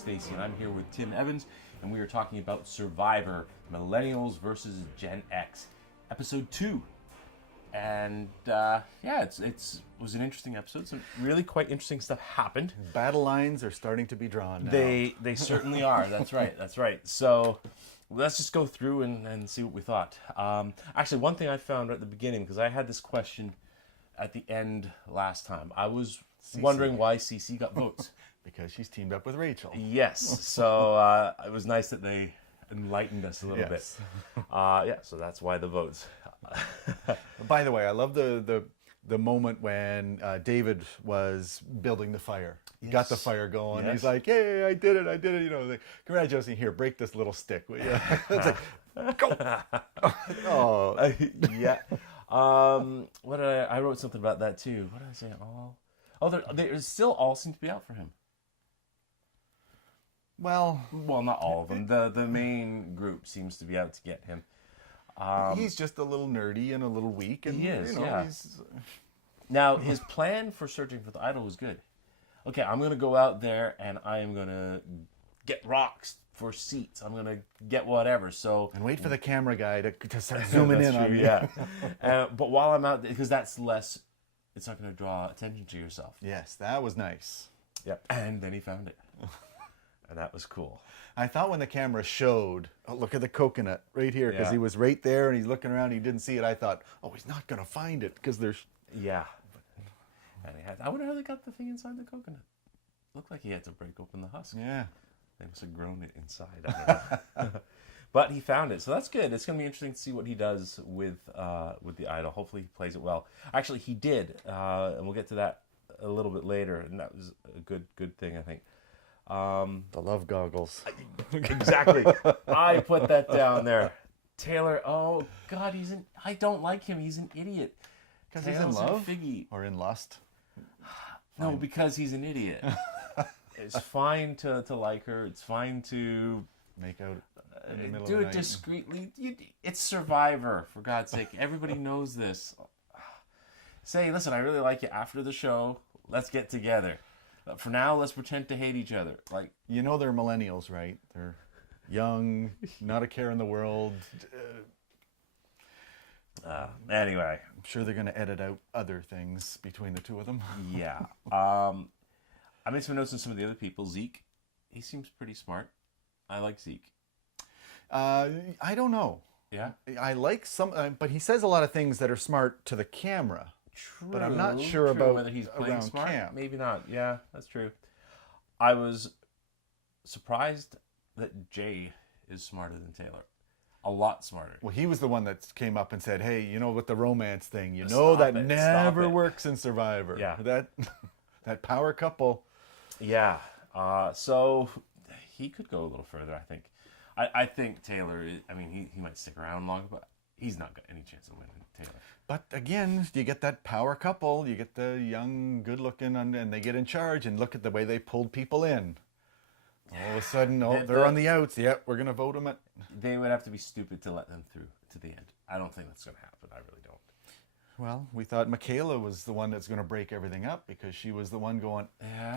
Stacey, and I'm here with Tim Evans, and we are talking about Survivor, Millennials versus Gen X, Episode 2. And it was an interesting episode. Some really quite interesting stuff happened. Battle lines are starting to be drawn now. They certainly are. That's right. So let's just go through and see what we thought. Actually, one thing I found at the beginning, because I had this question at the end last time. I was wondering why Cece got votes. Because she's teamed up with Rachel. Yes. So it was nice that they enlightened us a little bit. So that's why the votes. By the way, I love the moment when David was building the fire. Yes. Got the fire going. Yes. He's like, "Hey, I did it! You know, like, congratulations! Here, break this little stick." It's like, go. Yeah. What did I wrote something about that too. What did I say? They still all seem to be out for him. Well, not all of them. The main group seems to be out to get him. He's just a little nerdy and a little weak. And, he is, He's... Now, his plan for searching for the idol was good. Okay, I'm going to go out there and I am going to get rocks for seats. I'm going to get whatever. So and wait for the camera guy to start zooming in on you. Yeah. But while I'm out there, because that's less, it's not going to draw attention to yourself. Yes, that was nice. Yep. And then he found it. And that was cool. I thought when the camera showed, look at the coconut right here, because he was right there and he's looking around, he didn't see it. I thought, he's not going to find it because there's... Yeah. And I wonder how they got the thing inside the coconut. Looked like he had to break open the husk. Yeah. They must have grown it inside. I don't know. But he found it, so that's good. It's going to be interesting to see what he does with the idol. Hopefully he plays it well. Actually, he did, and we'll get to that a little bit later, and that was a good thing, I think. The love goggles. Exactly. I put that down there. Taylor, oh God, I don't like him. He's an idiot. Because he's in love? Or in lust? No, because he's an idiot. It's fine to like her. It's fine to... Make out in the middle do of the it night. discreetly. It's Survivor, for God's sake. Everybody knows this. Say, listen, I really like you. After the show, let's get together. For now, let's pretend to hate each other. Like, you know they're millennials, right? They're young, not a care in the world. Anyway. I'm sure they're going to edit out other things between the two of them. Yeah. I made some notes on some of the other people. Zeke, he seems pretty smart. I like Zeke. I don't know. Yeah? I like some, but he says a lot of things that are smart to the camera. True, but I'm not sure about whether he's playing smart. Camp. Maybe not. Yeah, that's true. I was surprised that Jay is smarter than Taylor. A lot smarter. Well, he was the one that came up and said, "Hey, with the romance thing, Stop it. never works in Survivor. Yeah, that power couple." Yeah. So he could go a little further. I think. I think Taylor. He might stick around long, but he's not got any chance of winning. Taylor. But again, you get that power couple, you get the young, good-looking, and they get in charge, and look at the way they pulled people in. All of a sudden, they're on the outs. Yep, we're going to vote them in. They would have to be stupid to let them through to the end. I don't think that's going to happen. I really don't. Well, we thought Michaela was the one that's going to break everything up because she was the one going,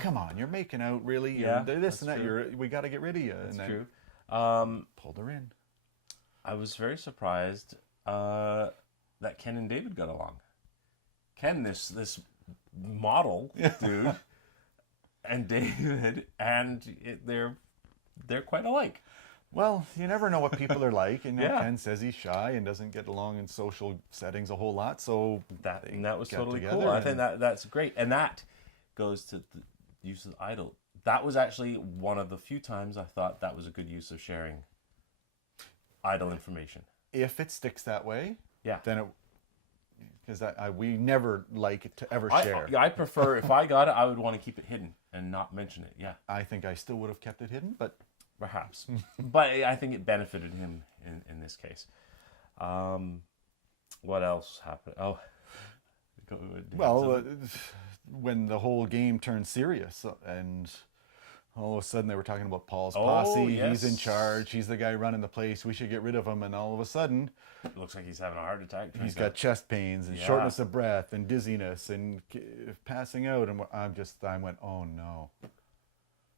come on, you're making out, really? Yeah, this and that. We got to get rid of you. That's and then true. Pulled her in. I was very surprised that Ken and David got along. Ken, this model dude, and David, and they're quite alike. Well, you never know what people are like. And Ken says he's shy and doesn't get along in social settings a whole lot. So that was totally cool. I think that's great. And that goes to the use of the idol. That was actually one of the few times I thought that was a good use of sharing idol information. If it sticks that way, yeah, then because we never like it to ever share. I prefer, if I got it, I would want to keep it hidden and not mention it. Yeah, I think I still would have kept it hidden, but perhaps. But I think it benefited him in this case. What else happened? When the whole game turned serious and all of a sudden they were talking about Paul's posse. Yes. He's in charge. He's the guy running the place. We should get rid of him. And all of a sudden, it looks like he's having a heart attack. He's got chest pains and shortness of breath and dizziness and passing out. And I went, oh no.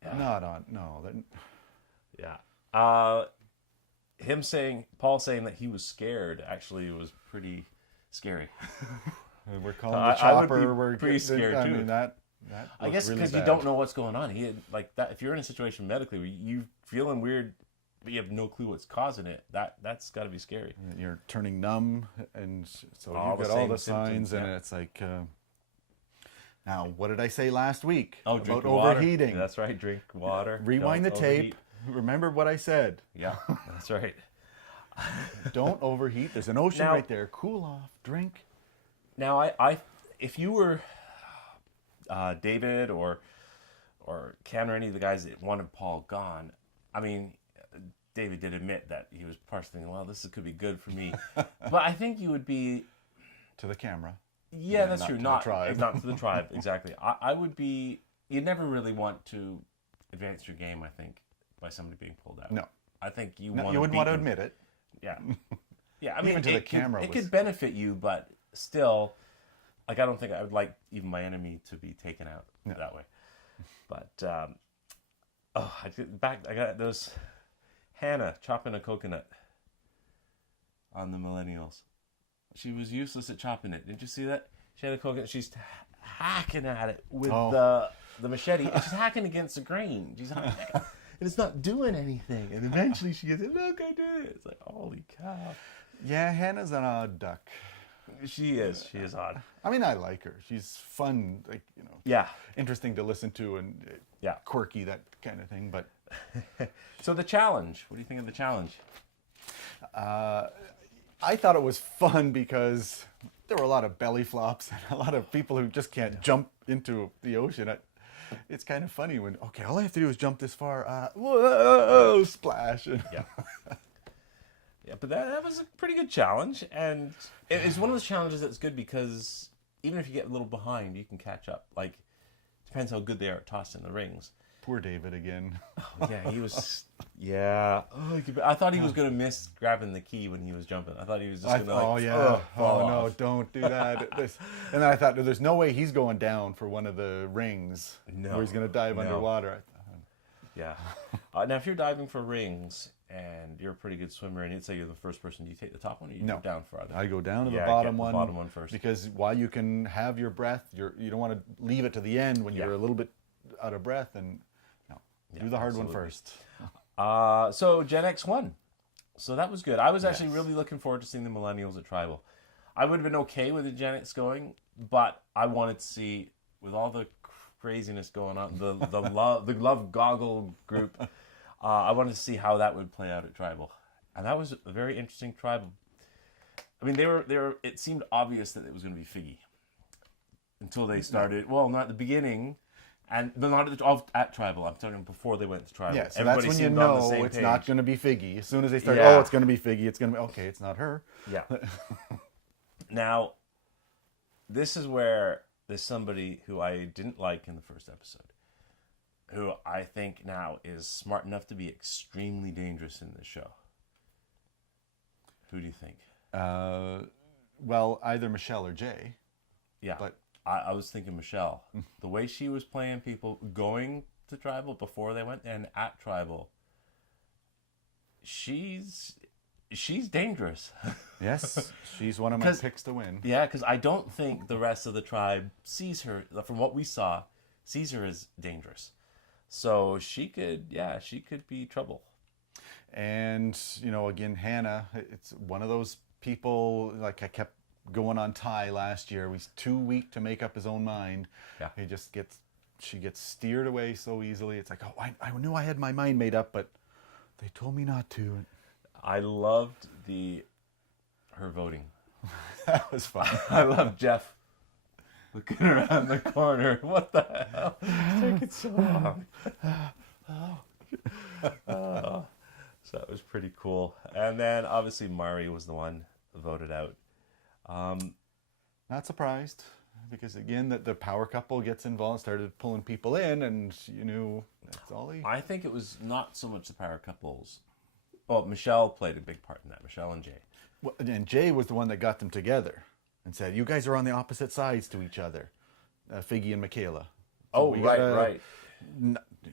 Not on. No. Yeah. Paul saying that he was scared actually was pretty scary. We're calling the chopper. I would be we're pretty scared too. I mean, that I guess because you don't know what's going on. Like that. If you're in a situation medically where you feeling weird, but you have no clue what's causing it, that's got to be scary. You're turning numb, and so All you've the got all same the signs, symptoms, and yeah. it's like. Now, what did I say last week about water. overheating? That's right. Drink water. Rewind the Don't tape. overheat. Remember what I said. Yeah, that's right. Don't overheat. There's an ocean right there. Cool off. Drink. Now, if you were David or Ken or any of the guys that wanted Paul gone, I mean, David did admit that he was partially thinking, well, this could be good for me. But I think you would be... To the camera. Yeah, that's true. Not to the tribe. Not to the tribe, exactly. I would be... You'd never really want to advance your game, I think, by somebody being pulled out. No. I think you wouldn't want to admit it. Yeah. Yeah, I mean, even to the camera. It could benefit you, but still, like, I don't think I would like even my enemy to be taken out that way. But, I got those... Hannah chopping a coconut on the Millennials. She was useless at chopping it. Didn't you see that? She had a coconut. She's hacking at it with the machete. And she's hacking against the grain. She's hacking, and it's not doing anything. And eventually she gets, look, I did it. It's like, holy cow. Yeah, Hannah's an odd duck. She is. She is odd. I mean, I like her. She's fun, like, Yeah. interesting to listen to, and quirky, that kind of thing. But so the challenge. What do you think of the challenge? I thought it was fun because there were a lot of belly flops and a lot of people who just can't jump into the ocean. It's kind of funny when, okay, all I have to do is jump this far. Whoa, splash. Yeah. Yeah, but that was a pretty good challenge. And it's one of those challenges that's good because even if you get a little behind, you can catch up. Like, depends how good they are at tossing the rings. Poor David again. Yeah, he was... Yeah. I thought he was going to miss grabbing the key when he was jumping. I thought he was just going to, fall no, off. don't do that. And then I thought, there's no way he's going down for one of the rings where he's going to dive underwater. Yeah. Now, if you're diving for rings and you're a pretty good swimmer and you'd say you're the first person, do you take the top one or you go down farther? I go down to the bottom one first. Because while you can have your breath, you don't want to leave it to the end when you're a little bit out of breath. And do the hard one first. So Gen X won. So that was good. I was actually really looking forward to seeing the Millennials at Tribal. I would have been okay with the Gen X going, but I wanted to see, with all the craziness going on, the love goggle group, I wanted to see how that would play out at Tribal. And that was a very interesting Tribal. I mean, they were. It seemed obvious that it was going to be Figgy until they started. Well, not at the beginning. And they're not at Tribal. I'm talking before they went to Tribal. Yeah, so that's when you know it's not going to be Figgy. As soon as they start, it's going to be Figgy. It's going to be, okay, it's not her. Yeah. Now, this is where there's somebody who I didn't like in the first episode, who I think now is smart enough to be extremely dangerous in this show. Who do you think? Well, either Michelle or Jay. Yeah. But I was thinking Michelle. The way she was playing people going to Tribal before they went and at Tribal, she's dangerous. Yes, she's one of my picks to win. Yeah, because I don't think the rest of the tribe sees her, from what we saw, sees her as dangerous. So she could be trouble. And, again, Hannah, it's one of those people, like I kept going on Ty last year. He's too weak to make up his own mind. Yeah. She gets steered away so easily. It's like, I knew I had my mind made up, but they told me not to. I loved her voting. That was fun. I love Jeff looking around the corner. What the hell? It's taking so long. So that was pretty cool. And then obviously Mari was the one voted out. Not surprised, because again, the power couple gets involved, started pulling people in, and that's all I think it was not so much the power couples. Well, Michelle played a big part in that. Michelle and Jay. Well, and Jay was the one that got them together and said, "You guys are on the opposite sides to each other, Figgy and Michaela." So right.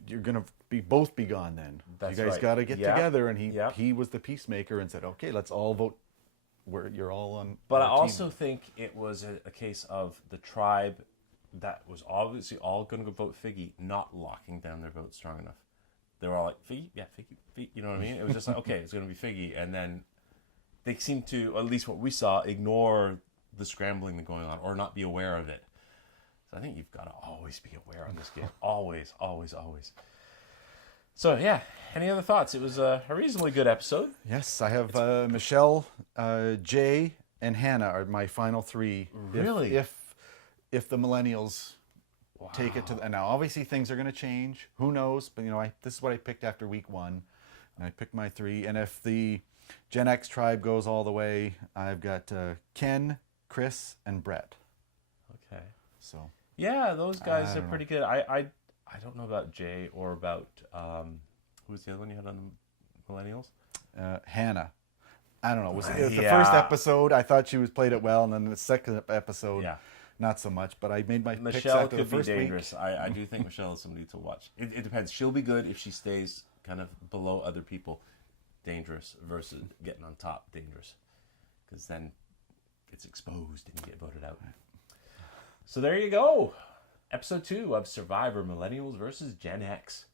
you're gonna both be gone then. That's you guys right. got to get Yeah. together. And Yeah. he was the peacemaker and said, okay, let's all vote where you're all on. But I our team. also think it was a case of the tribe that was obviously all going to vote Figgy, not locking down their vote strong enough. They were all like, Figgy? Yeah, Figgy. You know what I mean? It was just like, okay, it's going to be Figgy. And then they seemed to, at least what we saw, ignore the scrambling going on or not be aware of it. So I think you've got to always be aware of this game. Always, always, always. So, yeah, any other thoughts? It was a reasonably good episode. Yes, I have Michelle, Jay, and Hannah are my final three. Really? If the Millennials take it to... And now, obviously, things are going to change. Who knows? But, this is what I picked after week 1. And I picked my 3. And if the Gen X tribe goes all the way, I've got Ken, Chris, and Brett. Okay. So... Yeah, those guys are pretty good. I don't know about Jay or about who was the other one you had on the Millennials? Hannah. I don't know. The first episode, I thought she played it well, and then the second episode, not so much. But I made my picks after the first week. Michelle could be dangerous. I do think Michelle is somebody to watch. It depends. She'll be good if she stays kind of below other people, dangerous, versus getting on top, dangerous. Because then it's exposed and you get voted out. So there you go. Episode 2 of Survivor Millennials versus Gen X.